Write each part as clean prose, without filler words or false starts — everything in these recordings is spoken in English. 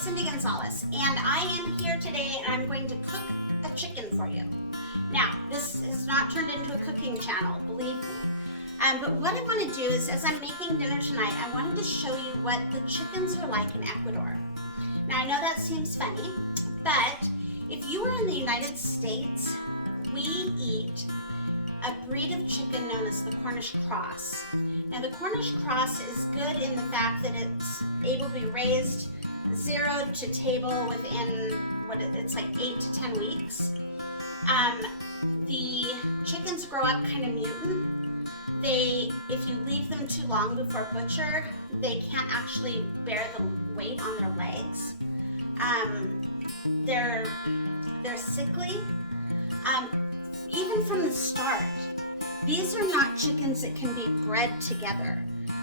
it's Cindy Gonzalez, and I am here today and I'm going to cook a chicken for you. Now, this is not turned into a cooking channel, believe me. But what I want to do is, as I'm making dinner tonight, I wanted to show you what the chickens are like in Ecuador. Now, I know that seems funny, but if you are in the United States, we eat a breed of chicken known as the Cornish cross. Now, the Cornish cross is good in the fact that it's able to be raised 0 to table within it's like 8 to 10 weeks. The chickens grow up kind of mutant. If you leave them too long before butcher, they can't actually bear the weight on their legs. They're sickly. Even from the start, these are not chickens that can be bred together.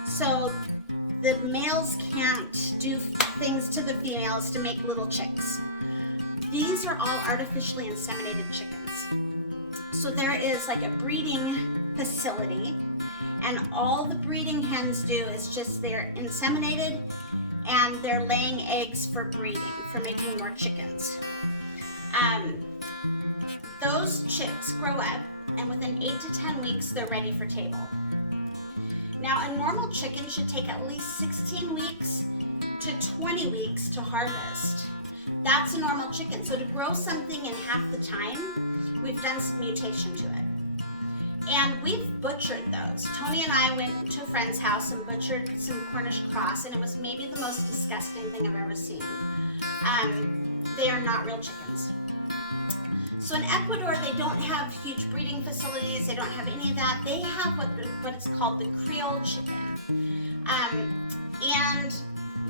So the males can't do things to the females to make little chicks. These are all artificially inseminated chickens. So there is like a breeding facility, and all the breeding hens do is just they're inseminated and they're laying eggs for breeding, for making more chickens. Those chicks grow up, and within 8 to 10 weeks, they're ready for table. Now, a normal chicken should take at least 16 weeks to 20 weeks to harvest. That's a normal chicken. So to grow something in half the time, we've done some mutation to it. And we've butchered those. Tony and I went to a friend's house and butchered some Cornish cross, and it was maybe the most disgusting thing I've ever seen. They are not real chickens. So in Ecuador, they don't have huge breeding facilities. They don't have any of that. They have what is called the Creole chicken. And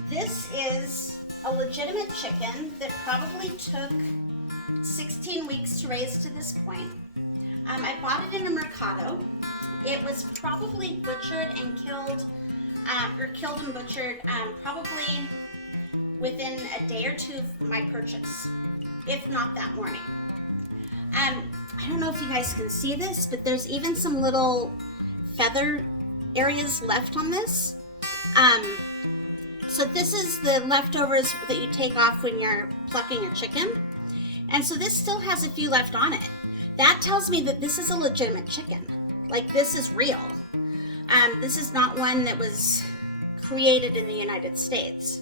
this is a legitimate chicken that probably took 16 weeks to raise to this point. I bought it in a mercado. It was probably butchered and killed, and butchered probably within a day or two of my purchase, if not that morning. I don't know if you guys can see this, but there's even some little feather areas left on this. So this is the leftovers that you take off when you're plucking a chicken. And so this still has a few left on it. That tells me that this is a legitimate chicken. Like, this is real. This is not one that was created in the United States.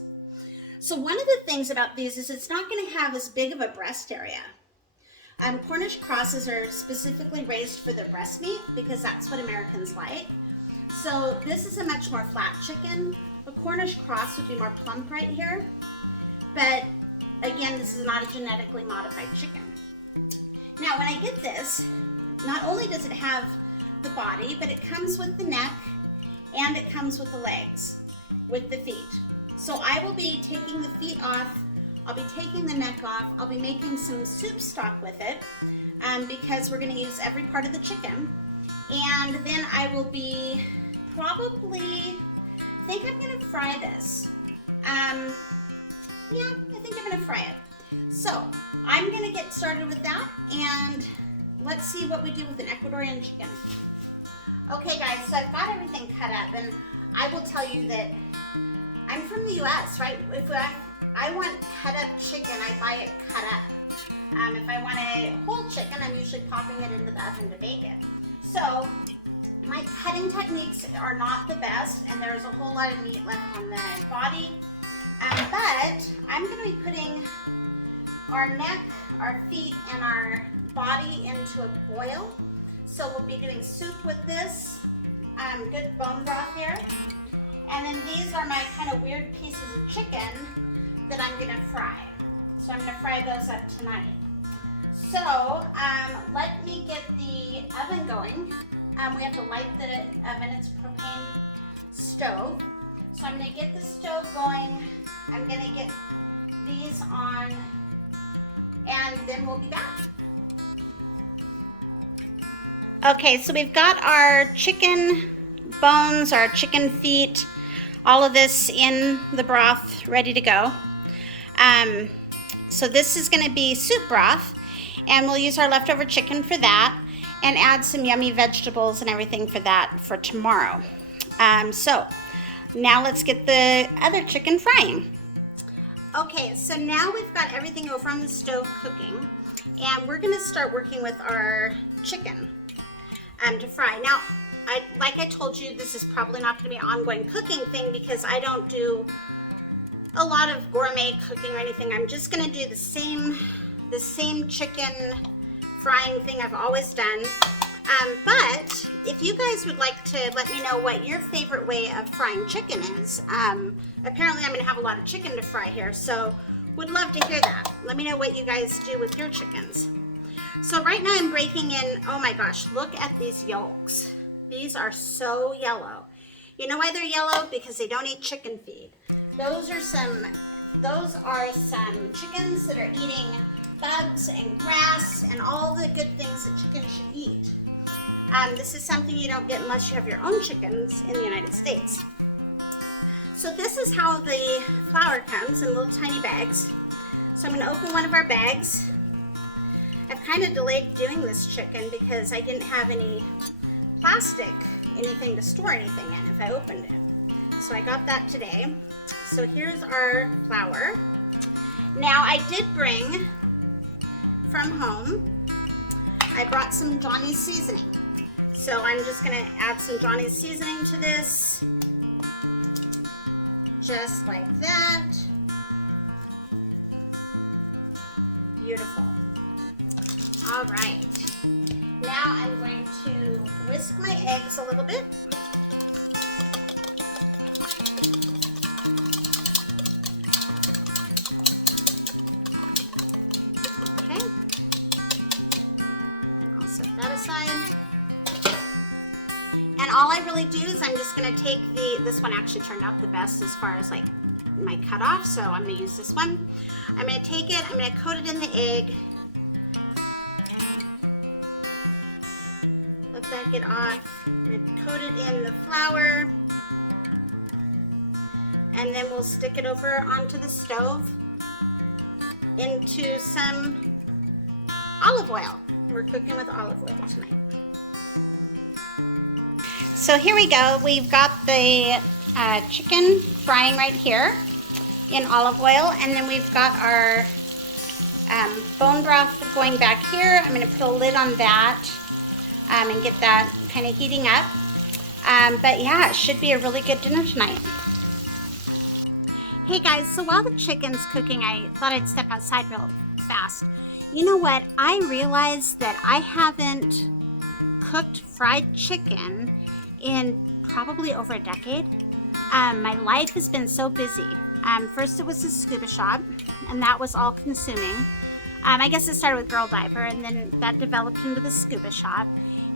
So one of the things about these is it's not going to have as big of a breast area. Cornish crosses are specifically raised for their breast meat because that's what Americans like. So this is a much more flat chicken. A Cornish cross would be more plump right here. But again, this is not a genetically modified chicken. Now, when I get this, not only does it have the body, but it comes with the neck and it comes with the legs, with the feet. So I will be taking the feet off. I'll be taking the neck off. I'll be making some soup stock with it because we're going to use every part of the chicken. And then I will be probably, I think I'm going to fry this. Yeah, I think I'm going to fry it. So I'm going to get started with that, and let's see what we do with an Ecuadorian chicken. Okay guys, so I've got everything cut up, and I will tell you that I'm from the US, right? If I want cut up chicken, I buy it cut up. If I want a whole chicken, I'm usually popping it into the oven to bake it. So my cutting techniques are not the best, and there's a whole lot of meat left on the body. But I'm going to be putting our neck, our feet, and our body into a boil. So we'll be doing soup with this. Good bone broth here. And then these are my kind of weird pieces of chicken that I'm going to fry. So I'm going to fry those up tonight. So let me get the oven going. We have to light the oven. It's a propane stove. So I'm going to get the stove going. I'm going to get these on, and then we'll be back. Okay, so we've got our chicken bones, our chicken feet, all of this in the broth ready to go. So this is going to be soup broth, and we'll use our leftover chicken for that and add some yummy vegetables and everything for that for tomorrow. So now let's get the other chicken frying. Okay, so now we've got everything over on the stove cooking, and we're gonna start working with our chicken to fry. Now, like I told you, this is probably not gonna be an ongoing cooking thing because I don't do a lot of gourmet cooking or anything. I'm just gonna do the same chicken frying thing I've always done. But if you guys would like to let me know what your favorite way of frying chicken is, apparently I'm gonna have a lot of chicken to fry here, so would love to hear that. Let me know what you guys do with your chickens. So right now I'm breaking in, oh my gosh, look at these yolks. These are so yellow. You know why they're yellow? Because they don't eat chicken feed. Those are some chickens that are eating bugs and grass and all the good things that chickens should eat. This is something you don't get unless you have your own chickens in the United States. So this is how the flour comes in little tiny bags. So I'm going to open one of our bags. I've kind of delayed doing this chicken because I didn't have any plastic, anything to store anything in if I opened it. So I got that today. So here's our flour. Now I did bring from home, I brought some Johnny's seasoning. So I'm just gonna add some Johnny's seasoning to this. Just like that. Beautiful. All right. Now I'm going to whisk my eggs a little bit. Okay. And I'll set that aside. And all I really do is I'm just gonna take this one actually turned out the best as far as like my cutoff, so I'm gonna use this one. I'm gonna take it, I'm gonna coat it in the egg. Let that get off. I'm gonna coat it in the flour. And then we'll stick it over onto the stove into some olive oil. We're cooking with olive oil tonight. So here we go. We've got the chicken frying right here in olive oil, and then we've got our bone broth going back here. I'm going to put a lid on that and get that kind of heating up. But yeah, it should be a really good dinner tonight. Hey guys, so while the chicken's cooking, I thought I'd step outside real fast. You know what? I realized that I haven't cooked fried chicken in probably over a decade. My life has been so busy. First it was the scuba shop, and that was all consuming. I guess it started with Girl Diver, and then that developed into the scuba shop.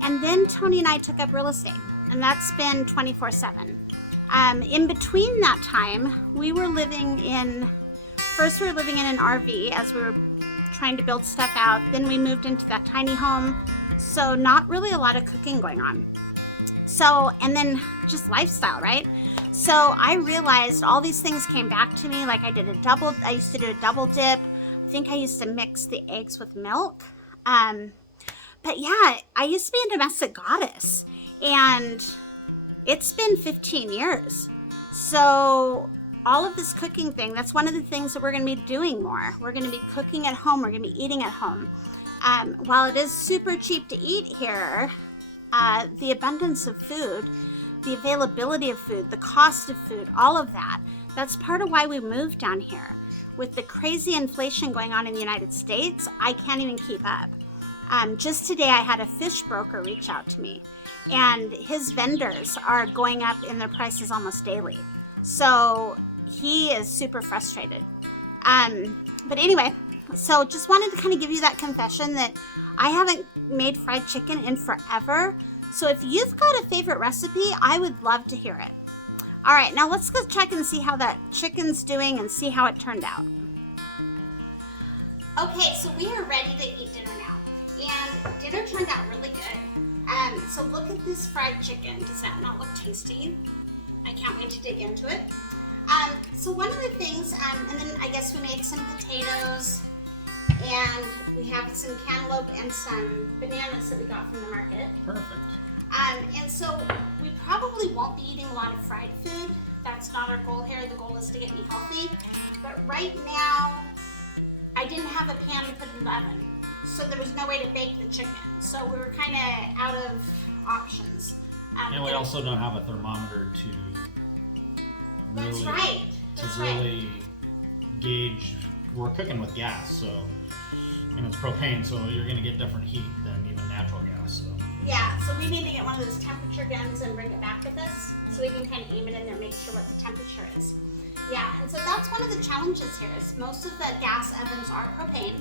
And then Tony and I took up real estate, and that's been 24/7. In between that time, we were living in an RV as we were trying to build stuff out. Then we moved into that tiny home. So not really a lot of cooking going on. So, and then just lifestyle, right? So I realized all these things came back to me. Like I used to do a double dip. I think I used to mix the eggs with milk. But yeah, I used to be a domestic goddess, and it's been 15 years. So all of this cooking thing, that's one of the things that we're gonna be doing more. We're gonna be cooking at home, we're gonna be eating at home. While it is super cheap to eat here, the abundance of food, the availability of food, the cost of food, all of that, that's part of why we moved down here. With the crazy inflation going on in the United States, I can't even keep up. Just today I had a fish broker reach out to me, and his vendors are going up in their prices almost daily. So he is super frustrated. But anyway, so just wanted to kind of give you that confession that I haven't made fried chicken in forever. So if you've got a favorite recipe, I would love to hear it. All right, now let's go check and see how that chicken's doing and see how it turned out. Okay, so we are ready to eat dinner now. And dinner turned out really good. So look at this fried chicken. Does that not look tasty? I can't wait to dig into it. So one of the things, and then I guess we made some potatoes, and we have some cantaloupe and some bananas that we got from the market. Perfect. And so we probably won't be eating a lot of fried food. That's not our goal here. The goal is to get me healthy. But right now, I didn't have a pan to put in the oven, so there was no way to bake the chicken. So we were kind of out of options. And we also don't have a thermometer to That's really, right. really gauge. We're cooking with gas, so and it's propane, so you're going to get different heat than even natural gas. So yeah, so we need to get one of those temperature guns and bring it back with us, so we can kind of aim it in there, make sure what the temperature is. Yeah, and so that's one of the challenges here. Is most of the gas ovens are propane,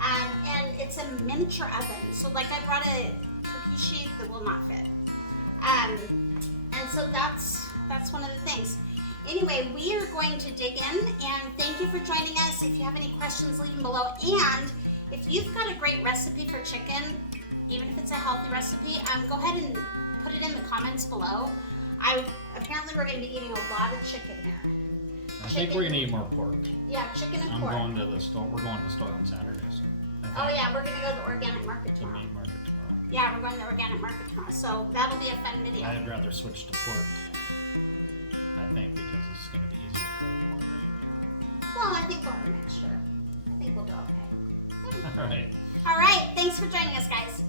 and it's a miniature oven. So like I brought a cookie sheet that will not fit, and so that's one of the things. Anyway, we are going to dig in, and thank you for joining us. If you have any questions, leave them below. And if you've got a great recipe for chicken, even if it's a healthy recipe, go ahead and put it in the comments below. Apparently we're going to be eating a lot of chicken here. I think we're going to eat more pork. Yeah, chicken and pork. We're going to the store on Saturday. So oh yeah, we're going to go to the organic market tomorrow. The meat market tomorrow. Yeah, we're going to the organic market tomorrow. So that'll be a fun video. I'd rather switch to pork, I think, because it's going to be easier to cook one day. Well, I think we'll have a mixture. I think we'll do okay. All right. All right, thanks for joining us, guys.